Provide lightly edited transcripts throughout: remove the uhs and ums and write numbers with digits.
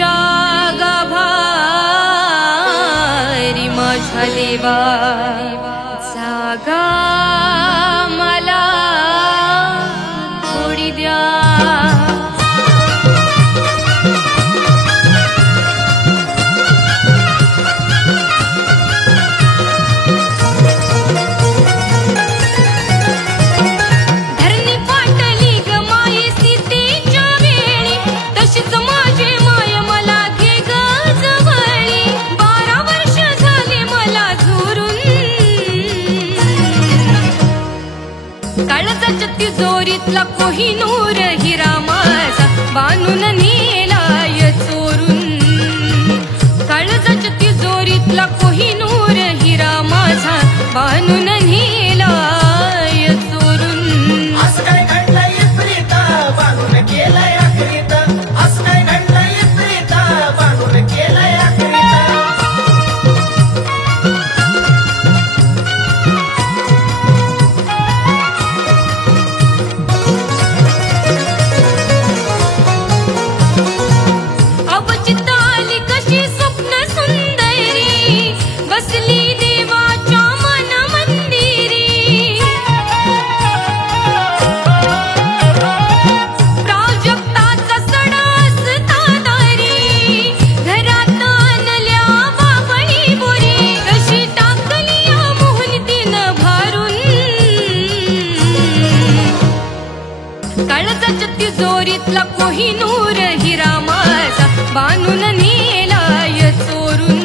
तुझ्या गाभारी माझ्या देवा जागा मला थोडी द्या। काळजाच्या तिजोरीतला कोहिनूर हिरा माझा बांधून नेलाय चोरून। काळजाच्या तिजोरीतला कोहिनूर हिरा माझा बांधून नेलाय चोरून। असं काय घडलंय प्रीता बांधून केलंय आखरीत, असं काय घडलंय प्रीता बांधून केलंय आखरीत। काळजाच्या तिजोरीतला कोहिनूर हिरा माझा बांधून नेलाय चोरून।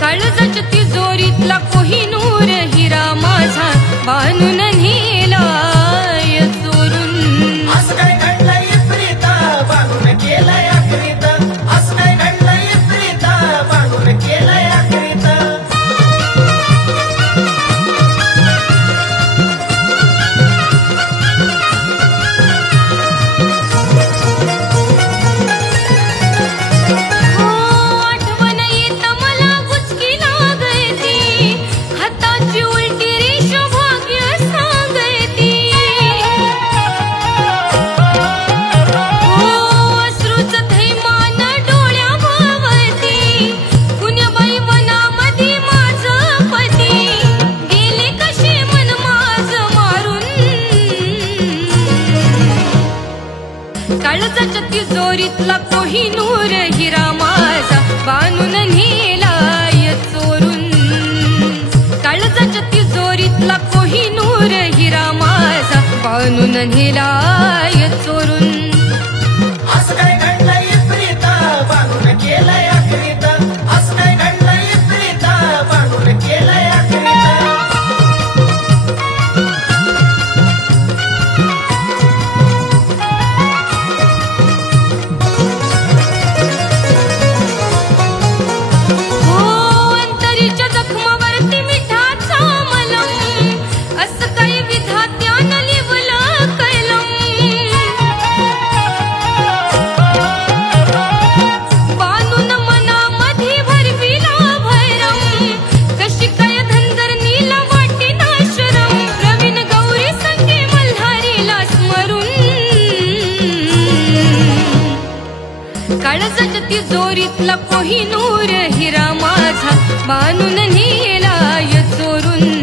काळजाच्या तिजोरीतला कोहिनूर हिरा माझा बांधून नेलाय चोरून। असं काय घडलंय प्रीता बांधून केलंय आखरीत, असं काय घडलंय प्रीता बांधून केलंय आखरीत। काळजाच्या तिजोरीतला कोहिनूर हिरा माझा बांधून नेलाय चोरून। काळजाच्या तिजोरीतला कोहिनूर हिरा माझा बांधून नेलाय चोरून। असं काय घडलंय प्रीता बांधून केलंय आखरीत, असं काय घडलंय प्रीता बांधून केलंय आखरीत। काळजाच्या तिजोरीतला कोहिनूर हिरा माझा बांधून नेलाय चोरून।